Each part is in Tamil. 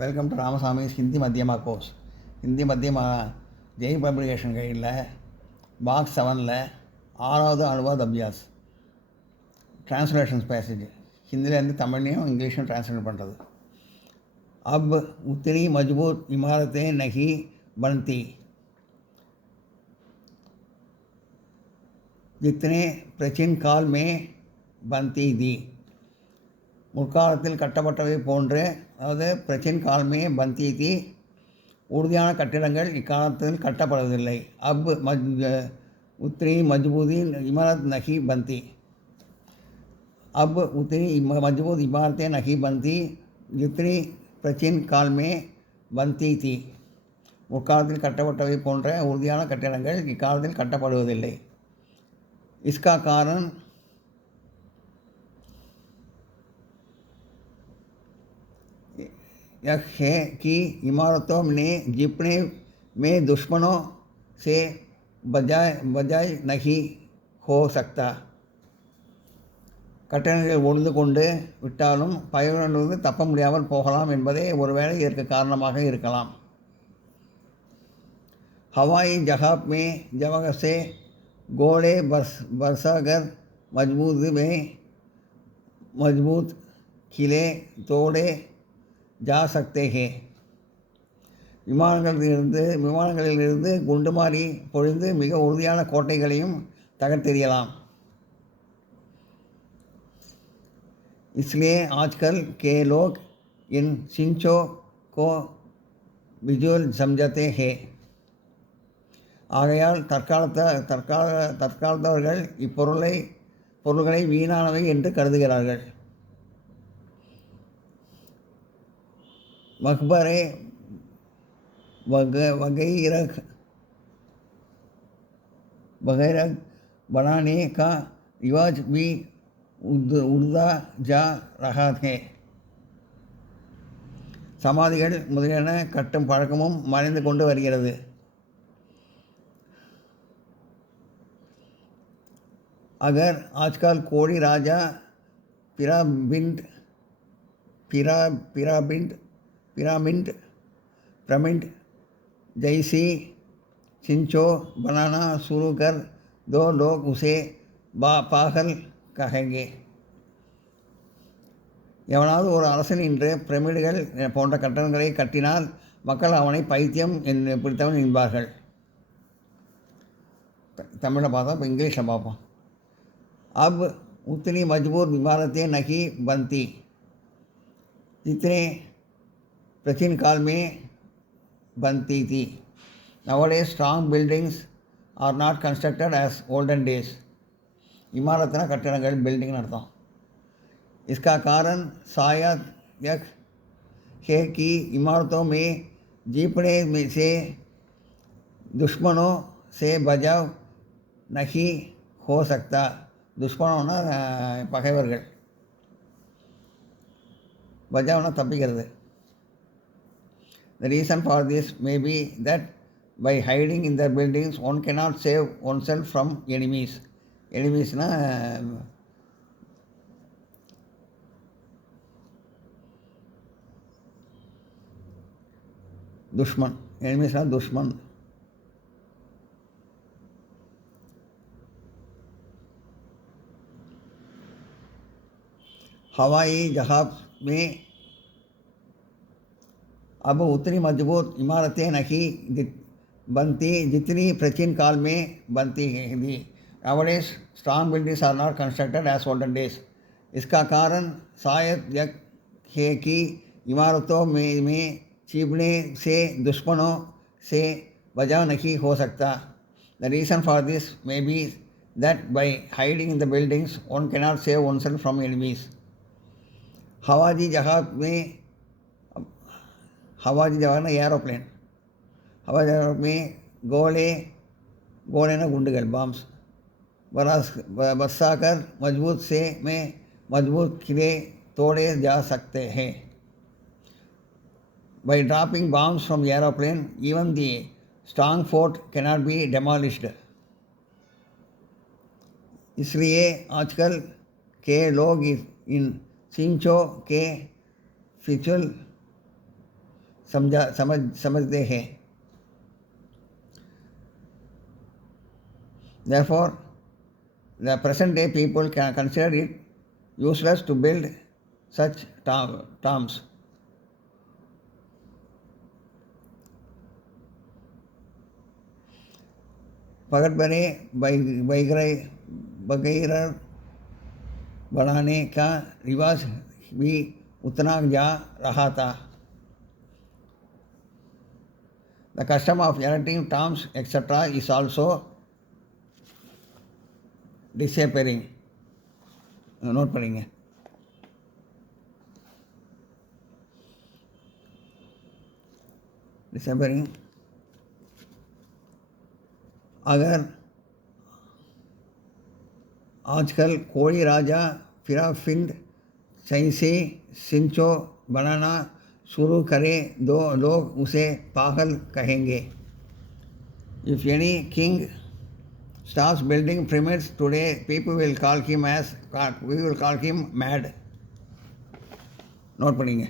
Welcome to Ramasamy's Hindi Madhyama course. Hindi Madhyama Jai publication கைடில் பாக்ஸ் 7ல் 6வது அனுவாத் அபியாஸ் டிரான்ஸ்லேஷன்ஸ் பேசேஜ் ஹிந்திலேருந்து தமிழ்லையும் இங்கிலீஷும் டிரான்ஸ்லேட் பண்ணுறது. अब उतनी मजबूत इमारतें नहीं बनती जितने प्राचीन काल में बनती थी. முற்காலத்தில் கட்டப்பட்டவை போன்று, அதாவது பிரச்சின் காலமே பந்தி தி, உறுதியான கட்டிடங்கள் இக்காலத்தில் கட்டப்படுவதில்லை. அப் உத்ரி மஜ்பூதி இமாரத் நகி பந்தி. अब उतनी मजबूत इमारतें नहीं बनती जितनी प्राचीन काल में बनती थी. முற்காலத்தில் கட்டப்பட்டவை போன்ற உறுதியான கட்டிடங்கள் இக்காலத்தில் கட்டப்படுவதில்லை. इसका कारण यह है कि इमारतों ने जीपने में दुश्मनों से बजाय नहीं हो सकता. கட்டணங்கள் ஒளிந்து கொண்டு விட்டாலும் பகைவரிலிருந்து தப்ப முடியாமல் போகலாம் என்பதே ஒருவேளை இதற்கு காரணமாக இருக்கலாம். हवाई जहाज में जगह से गोले बरसाकर मजबूत किले तोड़े जा सकते हैं. விமானங்களிலிருந்து குண்டுமாரி பொழிந்து மிக உறுதியான கோட்டைகளையும் தகர்த்தெறியலாம். इसलिए आजकल के लोग इन सिंचों को विजुअल समझते हैं. ஆகையால் தற்காலத்தவர்கள் பொருள்களை வீணானவை என்று கருதுகிறார்கள். मकबरे वगैरह बनाने का रिवाज भी उड़ता जा रहा है. சமாதிகள் முதலியன கட்டும் பழக்கமும் மறைந்து கொண்டு வருகிறது. अगर आजकल कोई राजा पिरामिड जैसी सिंचो बनाना शुरू कर दो लोग उसे पागल कहेंगे. எவனாவது ஒரு அரசன் இன்று பிரமிடுகள் போன்ற கட்டடங்களை கட்டினால் மக்கள் அவனை பைத்தியம் பிடித்தவன் என்பார்கள். தமிழில் பார்த்தோம், இப்போ இங்கிலீஷில் பார்ப்போம். अब उतनी मजबूत इमारतें नहीं बनती जितने प्राचीन काल में बनती थी. Nowadays strong buildings are not constructed as olden days. इमारतना कट्टड़ंगल बिल्डिंग अर्थम. इसका कारण शायद यह है कि इमारतों में जीपने में से दुश्मनों से बचाव नहीं हो सकता. दुश्मनों பகைவர்கள், பஜாவ்னா தப்பிக்கிறது. The reason for this may be that by hiding in their buildings one cannot save oneself from enemies. எனிமீஸ்னா दुश्मन. एनिमीज़ दुश्मन. हवाई जहाज में अब उतनी मजबूत इमारतें नहीं बनती जितनी प्राचीन काल में बनती थी. Nowadays strong buildings are not constructed as olden days. इसका कारण शायद यह है कि इमारतों में चीबने से दुश्मनों से बचाव नहीं हो सकता. The reason for this may be that by hiding in the buildings one cannot save oneself from enemies. हवाई जहाज ना एरोप्लेन. हवाई जहाज में गोले ना गुंडगल बम्स बरसाकर मजबूत किले तोड़े जा सकते हैं. By dropping bombs from the aeroplane, even the strong fort cannot be demolished. इसलिए आजकल के लोग इन सिंचों के समझते हैं. Therefore, the present day people can consider it useless to build such tombs. पगड बने बगैर बनाने का रिवाज भी उतना जा रहा था. The custom of erecting tombs etc. is also disappearing. Note पढ़ेंगे. disappearing. अगर आजकल कोई राजा पिरामिड जैसे सिंचो बनाना शुरू करे तो लोग उसे पागल कहेंगे. If any king starts building pyramids today, people will call him mad. Note पढ़ेंगे.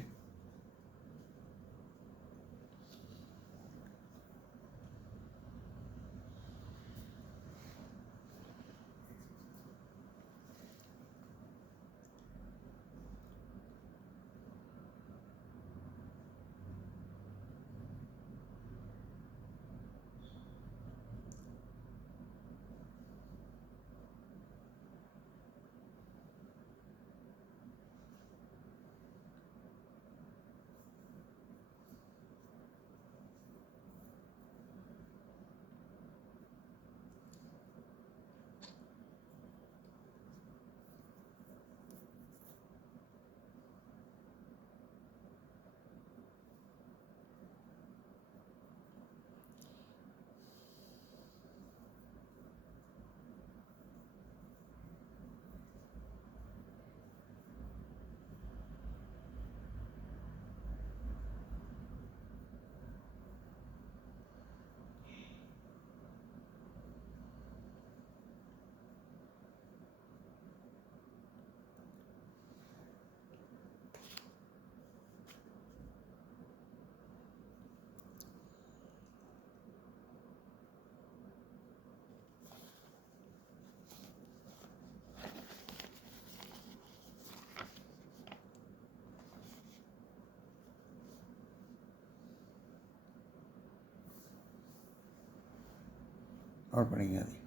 और पढ़ेंगे अभी.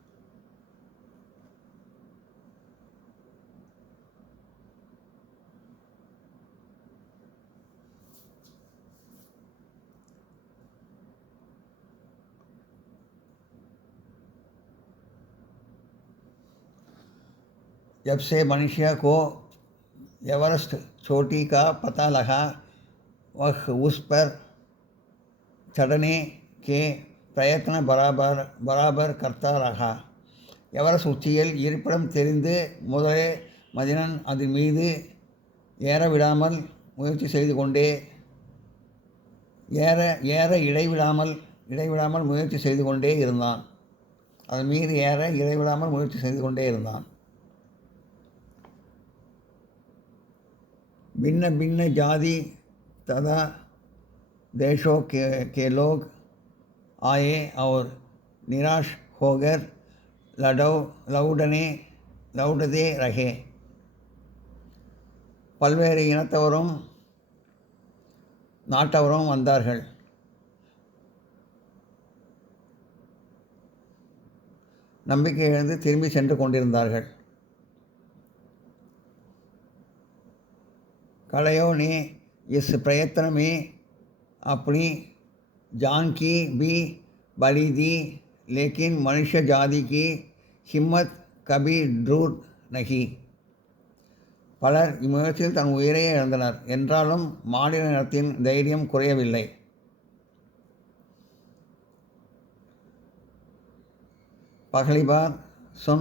जब से मनुष्य को एवरेस्ट चोटी का पता लगा, वह उस पर चढ़ने के பிரயத்தன பராபர் करता रहा. எவரெஸ்ட் உச்சியில் இருப்பிடம் தெரிந்து முதலே மனிதன் அதன் மீது ஏற விடாமல் முயற்சி செய்து கொண்டே இடைவிடாமல் முயற்சி செய்து கொண்டே இருந்தான். அதன் மீது ஏற இடைவிடாமல் முயற்சி செய்து கொண்டே இருந்தான். भिन्न भिन्न जाति तथा देशों के लोग आए और निराश होकर लौटते रहे. பல்வேறு இனத்தவரும் நாட்டவரும் வந்தார்கள். நம்பிக்கை இழந்து திரும்பி சென்று கொண்டிருந்தார்கள். कलायों ने इस प्रयत्न में अपनी जान की भी बलि दी, लेकिन मनुष्य जाति की हिम्मत कभी ड्रूर नहीं. பலர் இம்முயற்சியில் தன் உயிரையே இழந்தனர். என்றாலும் மாநில இனத்தின் தைரியம் குறையவில்லை. पहली बार सन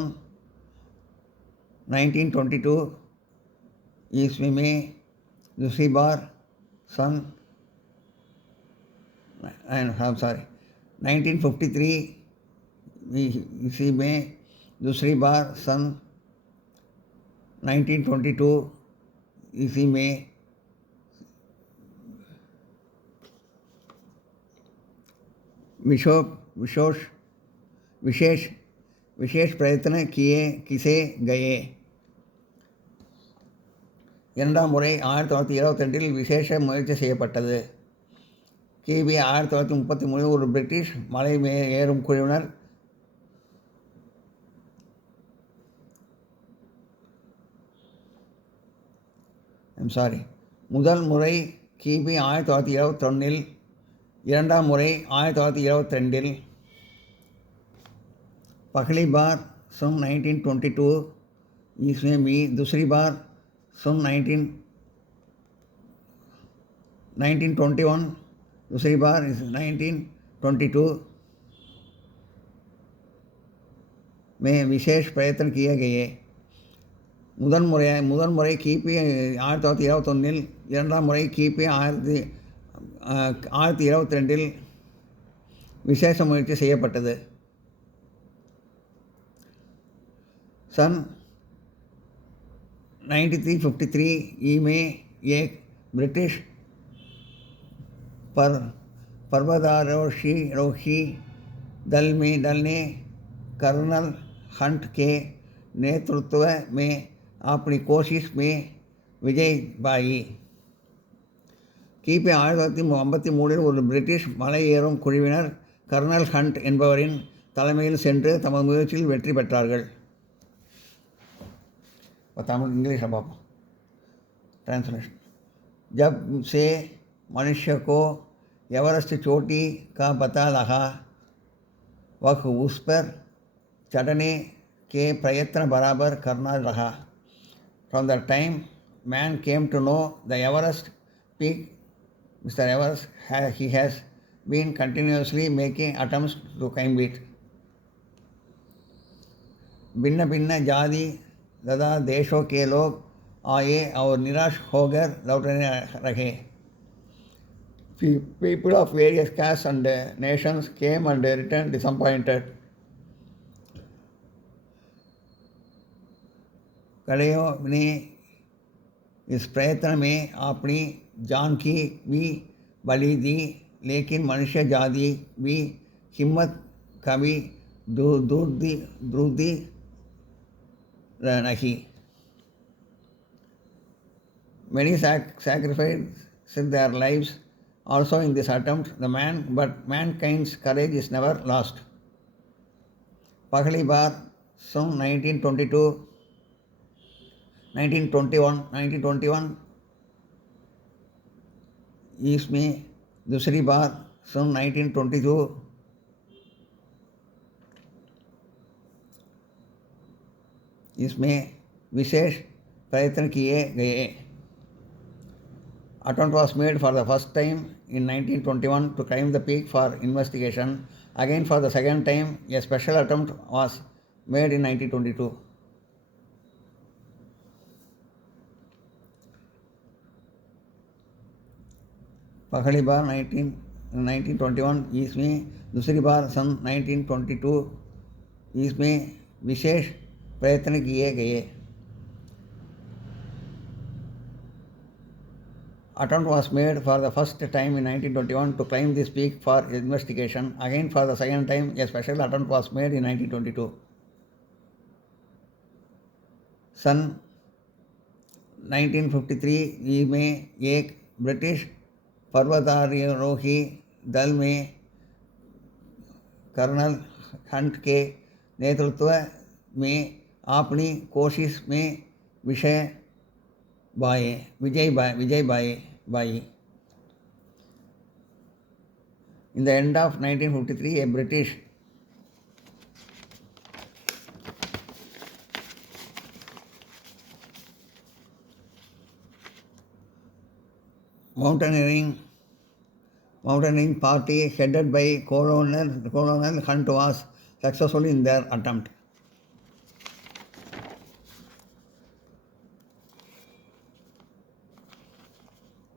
1922 ईस्वी में, दूसरी बार सन 1953 ईस्वी में, दूसरी बार सन 1922 ईस्वी में विशोष विशेष विशेष प्रयत्न किए किसे गए. இரண்டாம் முறை 1922 விசேஷ முயற்சி செய்யப்பட்டது. கிபி 1933 ஒரு பிரிட்டிஷ் மலை ஏறும் குழுவினர் முதல் முறை கிபி 1921, இரண்டாம் முறை 1922. पहली बार सन 1922 इसमें भी, दूसरी बार सन 1921, दूसरी बार 1922 में विशेष प्रयत्न किए गए. முதன் முறை கிபி 1921, இரண்டாம் முறை கிபி 1922 விசேஷ முயற்சி செய்யப்பட்டது. सन 1953 में एक ब्रिटिश पर्वतारोही दल ने कर्नल हंट के नेतृत्व में अपनी कोशिश में विजय पाई. கிபி 1953 ஒரு பிரிட்டிஷ் மலை ஏறும் குழுவினர் கர்னல் ஹண்ட் என்பவரின் தலைமையில் சென்று தமது முயற்சியில் வெற்றி பெற்றார்கள். தமிழ் इंग्लिश अब ट्रांसलेशन. जब से मनुष्य को एवरेस्ट चोटी का पता लगा, वह उस पर चढ़ने के प्रयत्न बराबर करना रहा. From the time man came to know the Everest peak, Mr. Everest, he has been continuously making attempts to climb it. भिन्न भिन्न जाति तथा देशों के लोग आए और निराश होकर लौटने रहे. People of various castes and nations came and returned disappointed. कड़ियों ने इस प्रयत्न में अपनी जान की भी बलि दी, लेकिन मनुष्य जाति भी हिम्मत कभी दूरदी नहीं. Many sacrificed their lives also in this attempt, but mankind's courage is never lost. पहली बार सन 1921 इसमें, दूसरी बार सन 1922 इसमें विशेष प्रयत्न किए गए. Attempt was made for the first time in 1921 to climb the peak for investigation. Again for the second time, a special attempt was made in 1922. पहली बार 1921 इसमें, दूसरी बार सन 1922 इसमें विशेष प्रयत्न किए गए. Attempt was made for the first time in 1921 to climb this peak for investigation. Again for the second time, a special attempt was made in 1922. सन 1953 में एक ब्रिटिश पर्वतारोही दल में कर्नल हंट के नेतृत्व में अपनी कोशिश में विजय by. In the end of 1953, a British mountaineering party headed by Colonel Hunt was successful in their attempt.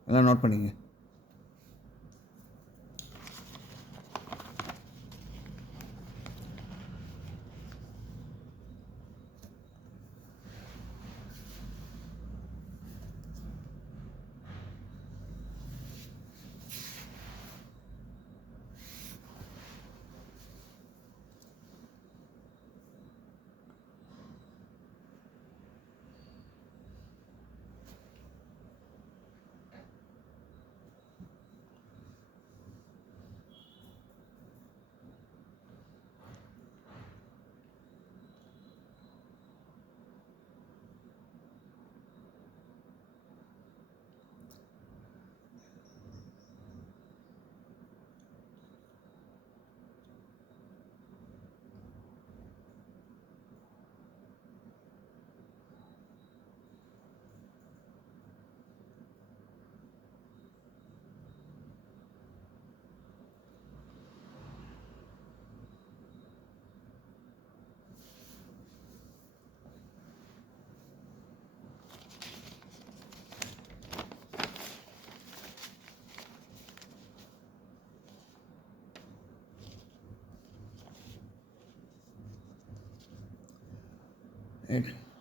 எல்லாம் நோட் பண்ணிங்க.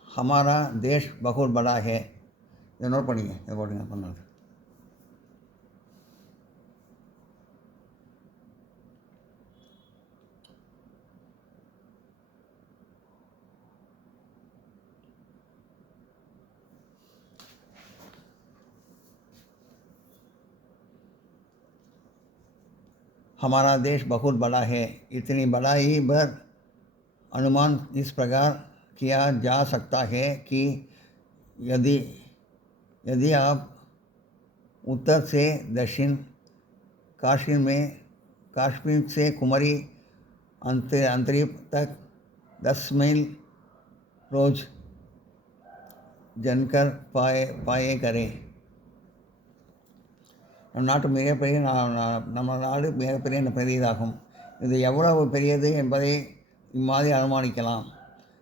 हमारा देश बहुत बड़ा है. இதை நோட் பண்ணிங்க, இதை போட்டுங்க பண்ணாது. हमारा देश बहुत बड़ा है. इतनी बड़ाई पर अनुमान इस प्रकार किया जा सकता है कि यदि यदि आप उत्तर से दक्षिण काश्मीर से कुमारी अंतरिक्ष तक 10 मील रोज जनकर पाए करें. நம் நாட்டு மிகப்பெரிய நம்ம நாடு மிகப்பெரிய பெரியதாகும். இது எவ்வளவு பெரியது என்பதை இம்மாதிரி அனுமானிக்கலாம்.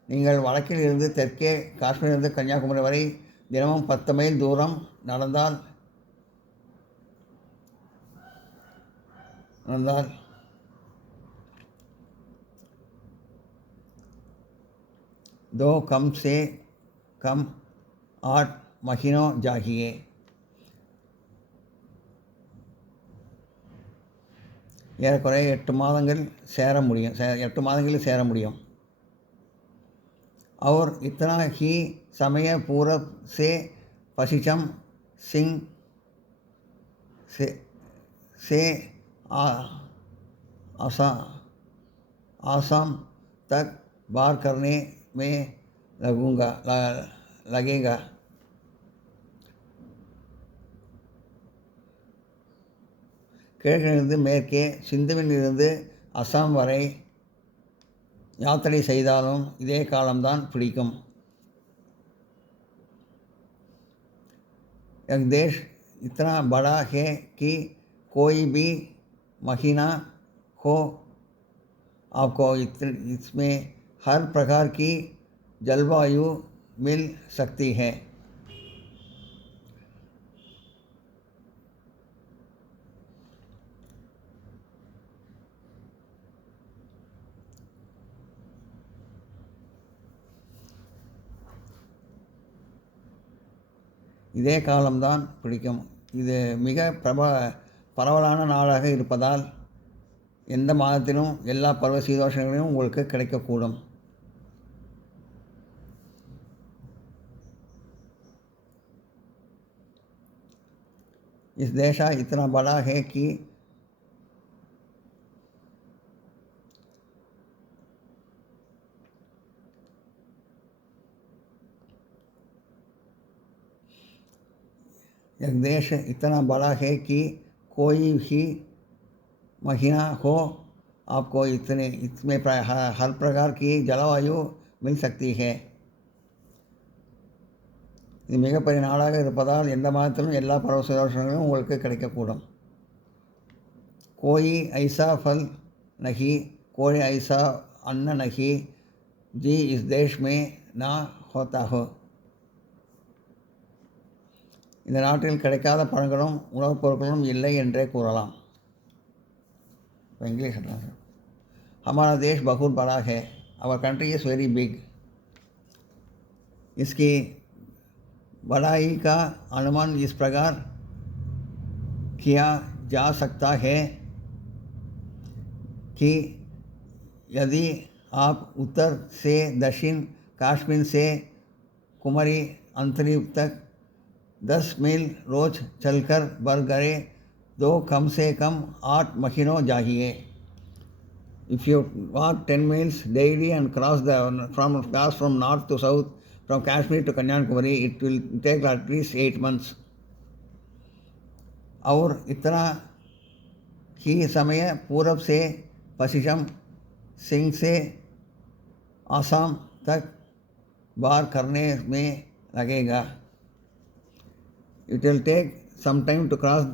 நீங்கள் வடக்கில் இருந்து தெற்கே காஷ்மீரிலிருந்து கன்னியாகுமரி வரை தினமும் 10 மைல் தூரம் நடந்தால் दो कम से कम 8 महीनों चाहिए. ஏறக்குறைய 8 மாதங்களில் சேர முடியும். और इतना ही समय पूरब से पश्चिम सिंह से आसाम तक पार करने में लगेगा. கிழக்கிலிருந்து மேற்கே சிந்துவிலிருந்து அசாம் வரை யாத்திரை செய்தாலும் இதே காலம்தான் பிடிக்கும். एक देश इतना बड़ा है कि कोई भी महीना हो आपको इसमें हर प्रकार की जलवायु मिल सकती है. இதே காலம்தான் பிடிக்கும். இது மிக பரவலான நாடாக இருப்பதால் எந்த மாதத்திலும் எல்லா பருவ சீதோஷங்களும் உங்களுக்கு கிடைக்கக்கூடும். इस देश इतना बड़ा है कि एक देश इतना बड़ा है कि कोई भी महीना हो आपको इसमें हर प्रकार की जलवायु मिल सकती है. இது மிகப்பெரிய நாடாக இருப்பதால் எந்த மாதத்திலும் எல்லா பருவசோஷங்களும் உங்களுக்கு கிடைக்கக்கூடும். कोई ऐसा फल नहीं, कोई ऐसा अन्न नहीं जी इस देश में ना होता हो. இந்த நாட்டில் கிடைக்காத பழங்களும் உணவுப் பொருட்களும் இல்லை என்றே கூறலாம். इंग्लिश हमारा देश बहुत बड़ा है. Our country is very big. इसकी बड़ाई का अनुमान इस प्रकार किया जा सकता है कि यदि आप उत्तर से दक्षिण काश्मीर से कुमारी अंतरिक्ष तक 10 मील रोज चलकर बर गए तो कम से कम 8 महीनों चाहिए. If you walk 10 miles daily and cross from north to south, from Kashmir to Kanyakumari, it will take at least 8 months. और इतना ही समय पूरब से पश्चिम सिंह से आसाम तक पार करने में लगेगा. It will take some time to cross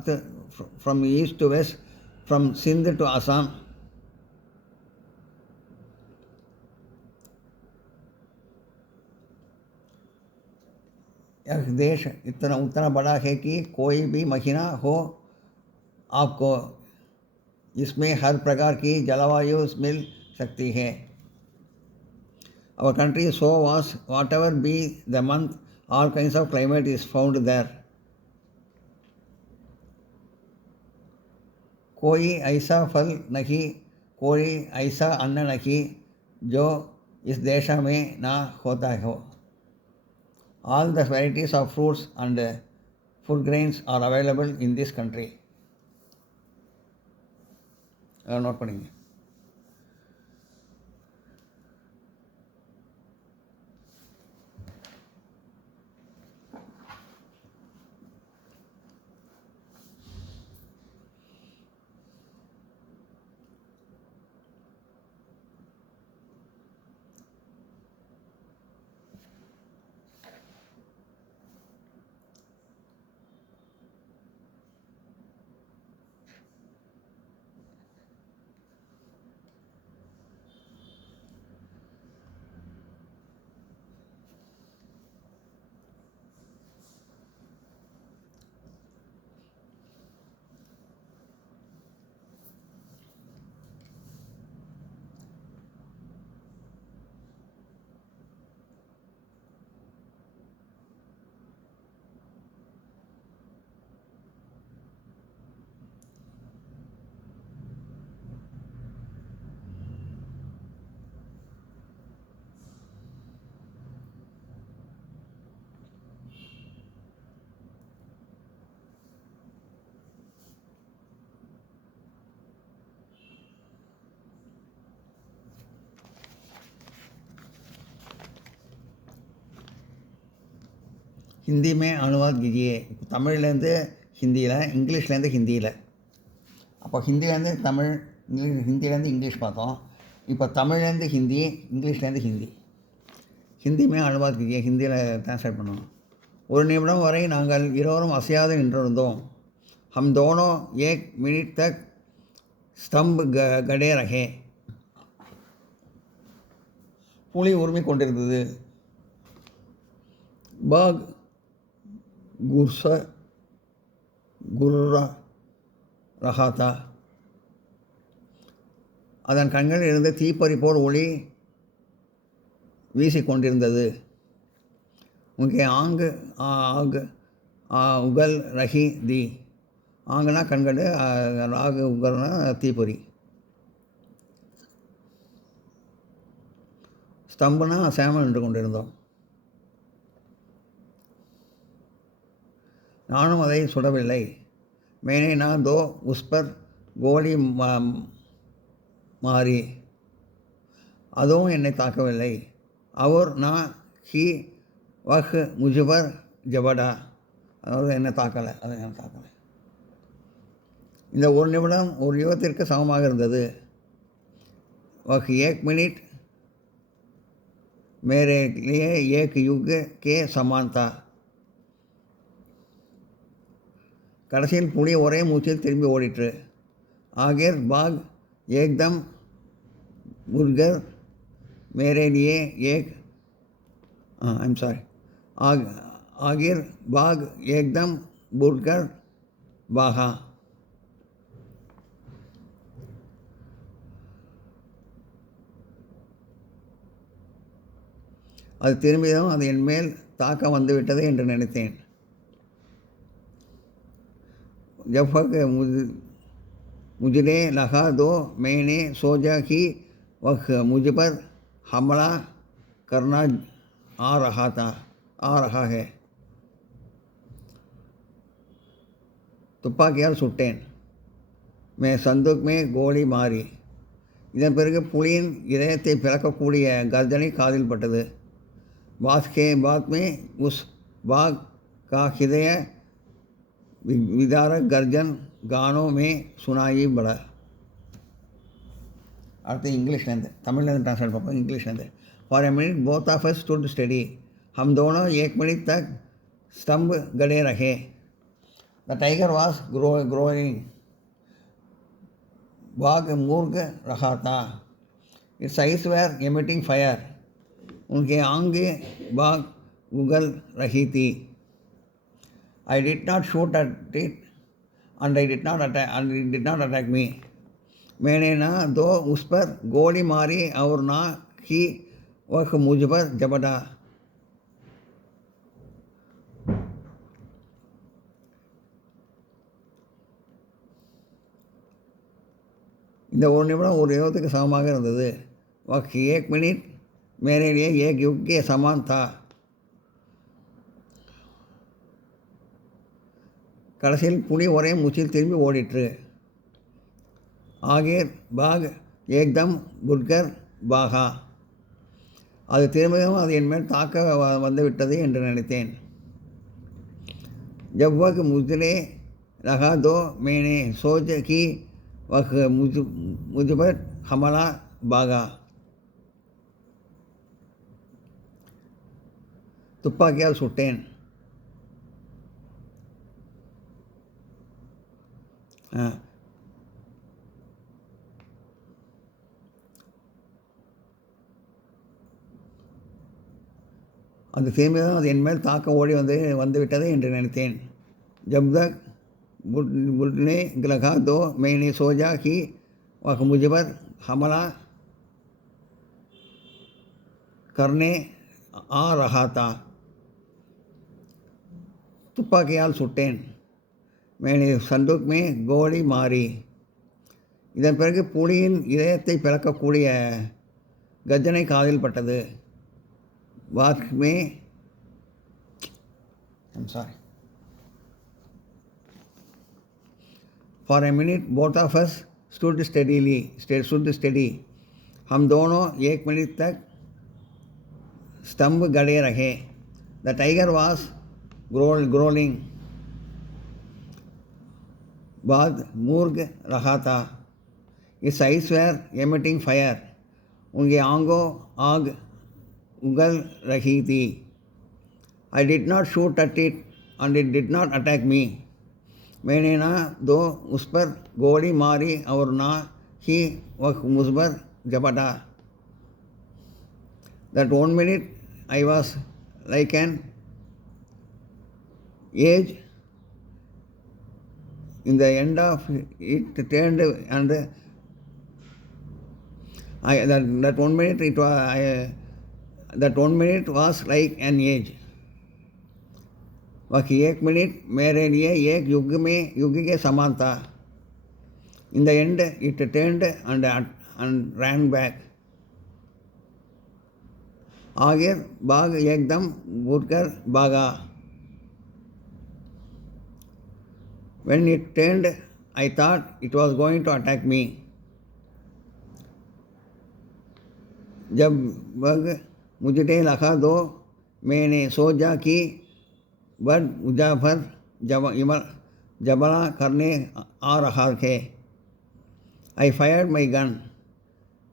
from east to west, from Sindh to Assam. यह देश उतना बड़ा है कि कोई भी महीना हो आपको इसमें हर प्रकार की जलवायु मिल सकती है. Our country so vast, whatever be the month, all kinds of climate is found there. कोई ऐसा फल नहीं, कोई ऐसा अन्न नहीं जो इस देश में ना होता हो. All the varieties of fruits and food grains are available in this country. Note பண்ணிங்க. हिंदी में अनुवाद कीजिए. தமிழ்லேருந்து ஹிந்தியில், இங்கிலீஷ்லேருந்து ஹிந்தியில். அப்போ ஹிந்திலேருந்து தமிழ், ஹிந்திலேருந்து இங்கிலீஷ் பார்த்தோம். இப்போ தமிழ்லேருந்து ஹிந்தி, இங்கிலீஷ்லேருந்து ஹிந்தி. ஹிந்தி में अनुवाद कीजिए. ஹிந்தியில் ட்ரான்ஸ்லேட் பண்ணணும். ஒரு நிமிடம் வரை நாங்கள் இருவரும் அசையாது நின்றிருந்தோம். हम दोनों एक मिनट तक स्तंभ गड़े रहे. புலி உரிமை கொண்டிருந்தது. பாக் குர்ரா ரஹாத்தா. அதன் கண்களில் இருந்து தீப்பறி போல் ஒளி வீசிக்கொண்டிருந்தது. உங்கே ஆங்கு ஆகு உகல் ரஹி தி. ஆங்குனா கண்கள், ஆகு உகல்னா தீப்பொறி. ஸ்தம்புனா அசையாமல் நின்று கொண்டிருந்தோம். நானும் அதை சுடவில்லை. மேனே நான் தோ உஸ்பர் கோலி மாறி. அதுவும் என்னை தாக்கவில்லை. அவர் நான் ஹி வஹ் முஜுபர் ஜபடா. அதாவது என்னை தாக்கலை, அதை என்னை தாக்கலை. இந்த ஒரு நிமிடம் ஒரு யுகத்திற்கு சமமாக இருந்தது. வஹ் ஏக் மினிட் மேரே லியே ஏக் யுக் கே சமான் தா. கடைசியில் புலி ஒரே மூச்சில் திரும்பி ஓடிற்று. ஆகிர் பாக் ஏக்தம் புர்கர் மேரே லியே ஏக் ஐம் சாரி ஆகிர் பாக் ஏக்தம் புர்கர் பாகா. அது திரும்பியதும் அது என் மேல் தாக்கம் வந்துவிட்டது என்று நினைத்தேன். जब मुझे लगा तो मैंने सोचा कि वह मुझ पर हमला करना आ रहा है. துப்பாக்கியால் சுட்டேன். மே சந்துக் மே கோலி மாறி. இதன் பிறகு புலியின் இதயத்தை பிளக்கக்கூடிய கர்ஜனை காதில் பட்டது. பாத் கே பாத் மே உஸ் பாக் கா ஹிதய विदारक गर्जन गानों में सुनाई बड़ा. அடுத்து இங்கிலீஷ்லேருந்து, தமிழ்லேருந்து ட்ரான்ஸ்லேட் பார்ப்போம். இங்கிலீஷ்லேருந்து. For a minute both of us stood steady. हम दोनों एक मिनट तक स्तंभ गड़े रहे. The tiger was growing. बाघ मूर्ग रहा था. Its eyes were emitting fire. उनके आंखें बाघ उगल रही थी. I did not shoot at it and it did not attack me. मैंने ना दो उस पर गोली मारी और ना ही वह मुझ पर झपटा। இந்த ஒரு நிமிடம் ஒரு யுகத்துக்கு சமமாக இருந்தது. वह एक मिनट मेरे लिए एक युग के समान था. கடைசியில் புலி ஒரே மூச்சில் திரும்பி ஓடிற்று. ஆகேர் பாக் ஏக்தம் புட்கர் பாகா. அது திரும்பியும் அது என் மேல் தாக்க வந்துவிட்டது என்று நினைத்தேன். जब वह मुझे लगा तो मैंने सोचा कि वह मुझ पर हमला भागा. துப்பாக்கியால் சுட்டேன். அந்த திரும்பிதான் அது என் மேல் தாக்க ஓடி வந்துவிட்டது என்று நினைத்தேன். जब तक बुलने लगा तो मैंने सोचा कि वह मुझ पर हमला करने आ रहा था. துப்பாக்கியால் சுட்டேன். मैंने संदूक में गोली मारी. இதன் பிறகு புலியின் இதயத்தை பிளக்கக்கூடிய கர்ஜனை காதில் பட்டது. बाद में For a minute both of us stood steady. हम दोनों एक मिनट तक स्तंभ गड़े रहे. The tiger was growling. बाद मूर्ग रहा था. His eyes were emitting fire. उनकी आंखों आग उगल रही थी. I did not shoot at it and it did not attack me. मैंने ना दो उस पर गोली मारी और ना ही वह मुझ पर झपटा. That 1 minute I was like an age. In the end of it turned and that 1 minute was like an age. वह एक मिनट मेरे लिए एक युग के समान था. In the end it turned and ran back. आगे बाघ एकदम उठकर भागा. When it turned I thought it was going to attack me. जब बाघ मुझे लगा तो मैंने सोचा कि वह मुझ पर जबड़ा करने आ रहा थे. I fired my gun.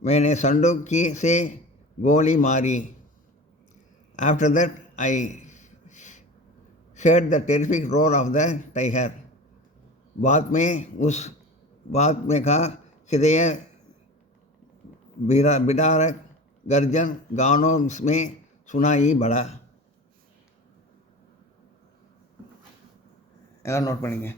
मैंने संदूक से गोली मारी. After that I heard the terrific roar of the tiger. बाद में का हृदय बिदारक गर्जन गानों में सुनाई पड़ा. எல்லாம் நோட் பண்ணிங்க.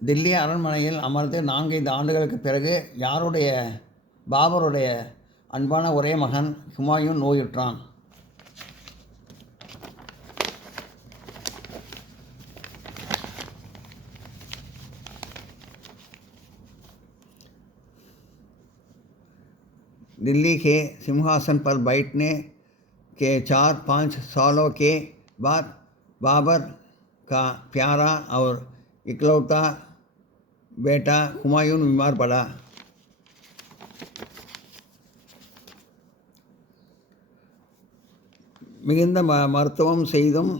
தில்லி அரண்மனையில் அமர்ந்து 4-5 ஆண்டுகளுக்கு பிறகு பாபருடைய அன்பான ஒரே மகன் ஹுமாயூன் நோயுற்றான். दिल्ली के सिंहासन पर बैठने के 4-5 सालों के बाद बाबर का प्यारा और इकलौता बेटा हुमायूं बीमार पड़ा। மிகுந்த மருத்துவம் செய்தும்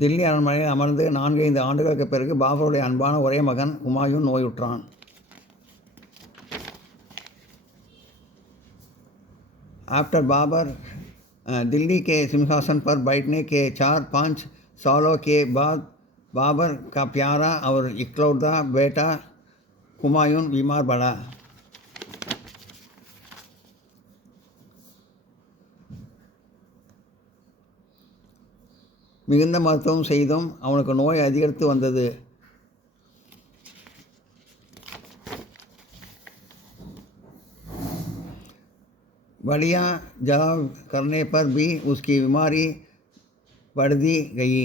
தில்லி அரண்மனையில் அமர்ந்து 4-5 ஆண்டுகளுக்கு பிறகு பாபருடைய அன்பான ஒரே மகன் ஹுமாயூன் நோயுற்றான். आफ्टर बाबर दिल्ली के सिंहासन पर बैठने के 4-5 सालों के बाद बाबर का प्यारा और इकलौता बेटा हुमायूं बीमार पड़ा। மிகுந்த மருத்துவம் செய்தும் அவனுக்கு நோய் அதிகரித்து வந்தது. बढ़िया जवाब करने पर भी उसकी बीमारी बढ़ती गई.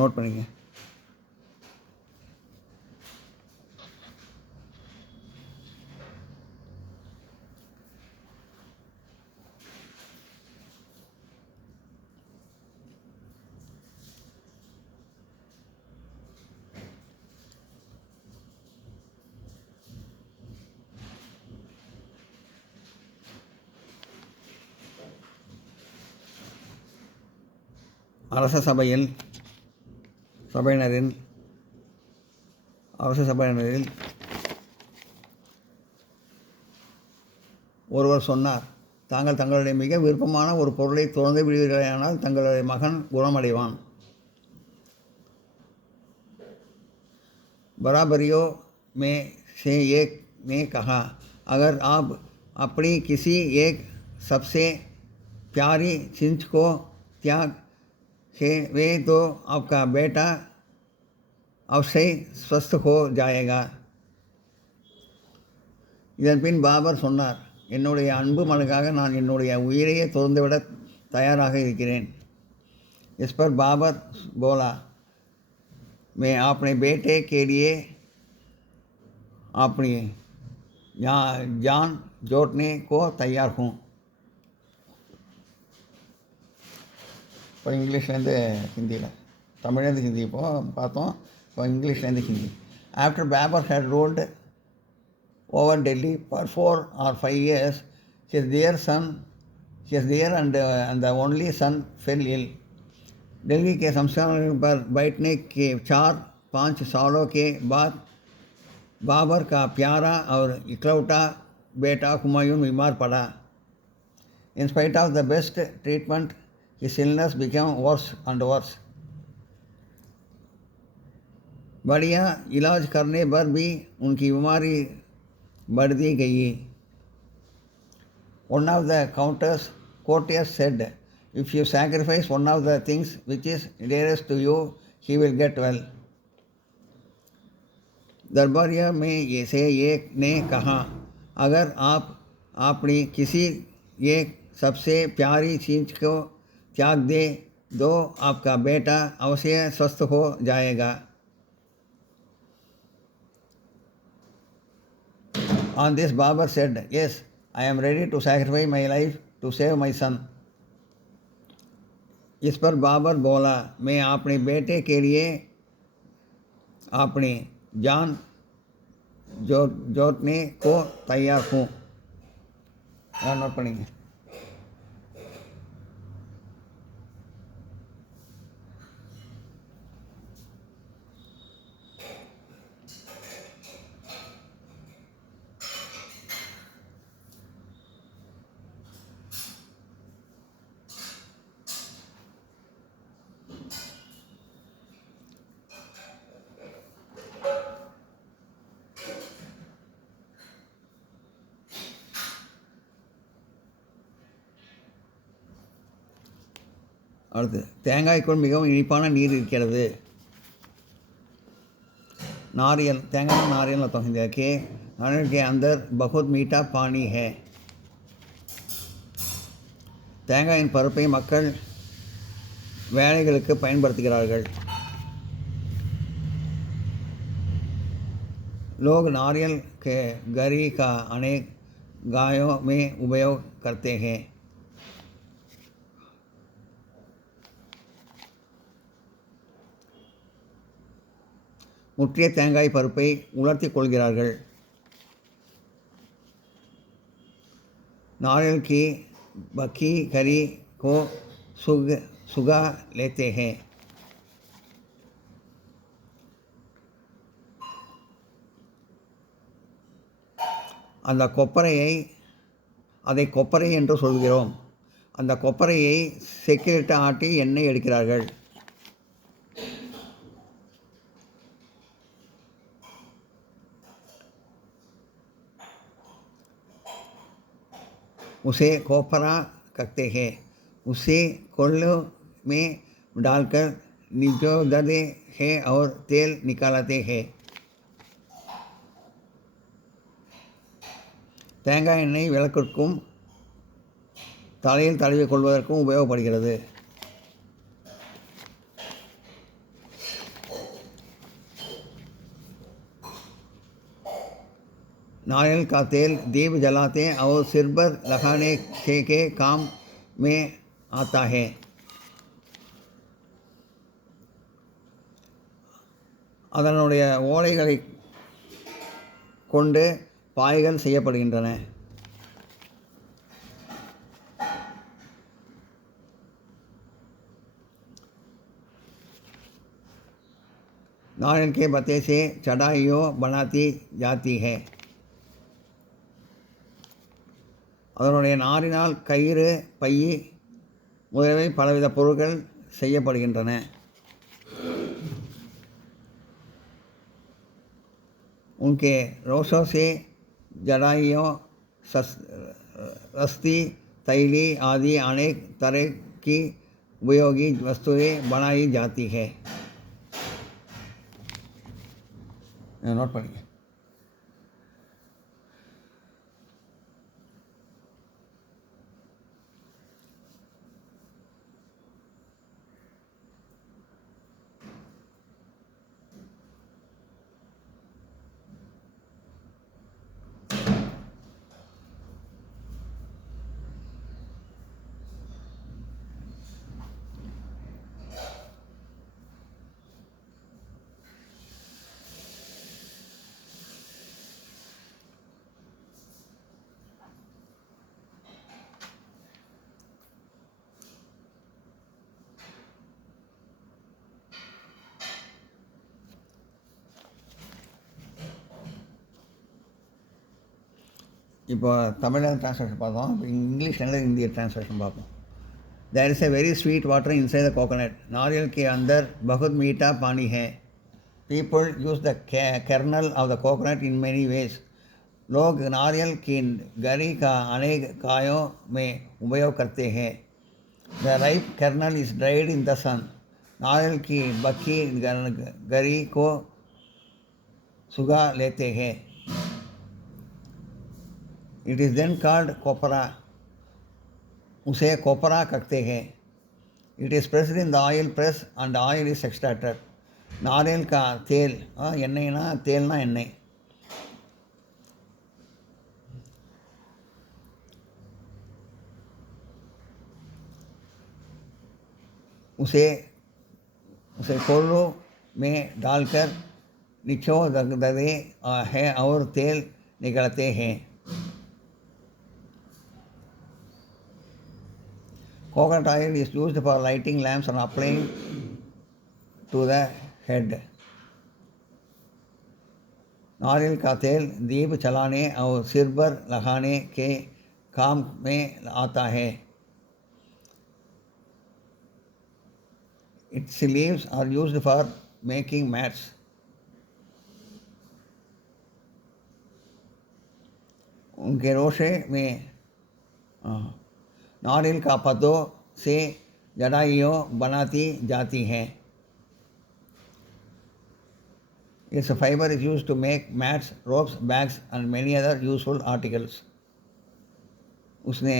नोट पढ़ेंगे. அரச சபையினரில் ஒருவர் சொன்னார், தாங்கள் தங்களுடைய மிக விருப்பமான ஒரு பொருளை துறந்து விடுவீர்களானால் தங்களுடைய மகன் குணமடைவான். बराबरियों में से एक ने कहा, अगर आप अपनी किसी एक सबसे प्यारी चीज को त्याग है वे तो आपका बेटा अवश्य स्वस्थ हो जाएगा. இதன் பின் பாபர் சொன்னார், என்னுடைய அன்பு மகனுக்காக நான் என்னுடைய உயிரையே துறந்துவிட தயாராக இருக்கிறேன். इस पर बाबर बोला, मैं अपने बेटे के लिए अपनी जान जोड़ने को तैयार हूँ. இப்போ இங்கிலீஷ்லேருந்து ஹிந்தியில், தமிழ்லேருந்து ஹிந்தி இப்போது பார்த்தோம். இப்போ இங்கிலீஷ்லேருந்து Hindi. After Babur had ruled over Delhi for 4 or 5 years, his dear and the only son fell ill. Delhi के शमशान पर बैठने के 4-5 सालों के बाद बाबर का प्यारा और इकलौता बेटा हुमायूं बीमार पड़ा. In spite of the best treatment, his illness became worse and worse. बढ़िया इलाज करने पर भी उनकी बीमारी बढ़ती गई. One of the courtiers said, if you sacrifice one of the things which is dearest to you, he will get well. दरबारिया में से एक ने कहा, अगर आप अपनी किसी एक सबसे प्यारी चीज को त्याग दे दो आपका बेटा अवश्य स्वस्थ हो जाएगा. On this Babar said, yes, I am ready to sacrifice my life to save my son. इस पर बाबर बोला, मैं अपने बेटे के लिए अपनी जान जोड़ने को तैयार हूँ. नोट पढ़ेंगे. அடுத்து, தேங்காய்க்குள் மிகவும் இனிப்பான நீர் இருக்கிறது. नारियल, தேங்காய் नारियल होता है कि नारियल के अंदर बहुत मीठा पानी है. தேங்காயின் பருப்பை மக்கள் வேலைகளுக்கு பயன்படுத்துகிறார்கள். लोग नारियल के गरी का अनेक गायों में उपयोग करते हैं. முற்றிய தேங்காய் பருப்பை உலர்த்தி கொள்கிறார்கள். नारियल की बकी करी को सुगा लेते हैं. அந்த கொப்பரையை அதை கொப்பரை என்று சொல்கிறோம். அந்த கொப்பரையை செக்கிலிட்டு ஆட்டி எண்ணெய் எடுக்கிறார்கள். उसे कोपरा कहते हैं. उसे कोल्लू में डालकर निचोड़ते हैं और तेल निकालते हैं. தேங்காய் எண்ணெய் விளக்கிற்கும் தலையில் தடவி கொள்வதற்கும் உபயோகப்படுகிறது. नारियल का तेल दीप जलाते और सिर पर लगाने के काम में आता है. அதனுடைய ஓலைகளை கொண்டு பாய்கள் செய்யப்படுகின்றன. नारियल के पत्ते से चटाइयों बनाती जाती है. அதனுடைய நாரினால் கயிறு பை முதலியவை பலவித பொருட்கள் செய்யப்படுகின்றன. उनके रोशों से जड़ाइयों रस्ती तैली आदि अनेक तरह की उपयोगी वस्तुएं बनाई जाती है. नोट पढ़िए. இப்போ தமிழில் ட்ரான்ஸ்லேஷன் பார்த்தோம். இப்போ இங்கிலீஷில் இந்திய ட்ரான்ஸ்லேஷன் பார்ப்போம். There is a very sweet water inside the coconut. नारियल के अंदर बहुत मीठा पानी है. People use the kernel of the coconut in many ways. लोग नारियल की गरी का अनेक कायों में उपयोग करते हैं. The ripe kernel is dried in the sun. नारियल की बकी गरी को सुगा लेते हैं. It is then called copra. उसे कोपरा कहते हैं. It is pressed in the oil press and oil is extracted. नारियल का तेल एண்ணெய்னா तेलना எண்ணெய். उसे कोल्लू में डालकर निचोड़ते हैं और तेल निकालते हैं. Coconut oil is used for lighting lamps and applying to the head. नारियल का तेल दीप जलाने और सिर पर लगाने के काम में आता है. Its leaves are used for making mats. उनके रोशे में नारियल का पत्तों से जड़ाइयों बनाती जाती हैं. Its fiber is used to make mats, ropes, bags and many other useful articles. उसने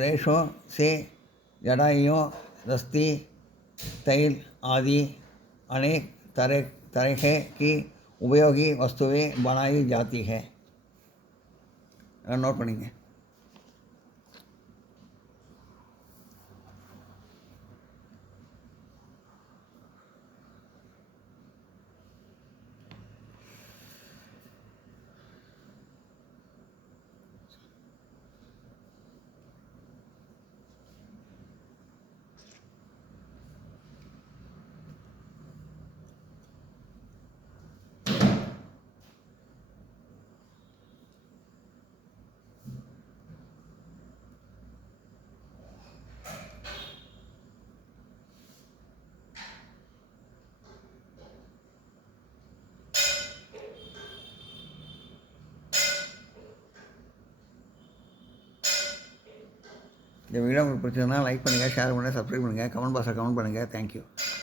रेशों से जड़ाइयों, रस्सी, तैल आदि अनेक तरह की उपयोगी वस्तुएं बनाई जाती है. नोट பண்ணிங்க. இந்த வீடியோ உங்களுக்கு பிடிச்சதுன்னா லைக் பண்ணுங்கள், ஷேர் பண்ணுங்கள், சப்ஸ்கிரைப் பண்ணுங்கள், கமெண்ட் பாக்ஸில் கமெண்ட் பண்ணுங்கள். தேங்க்யூ.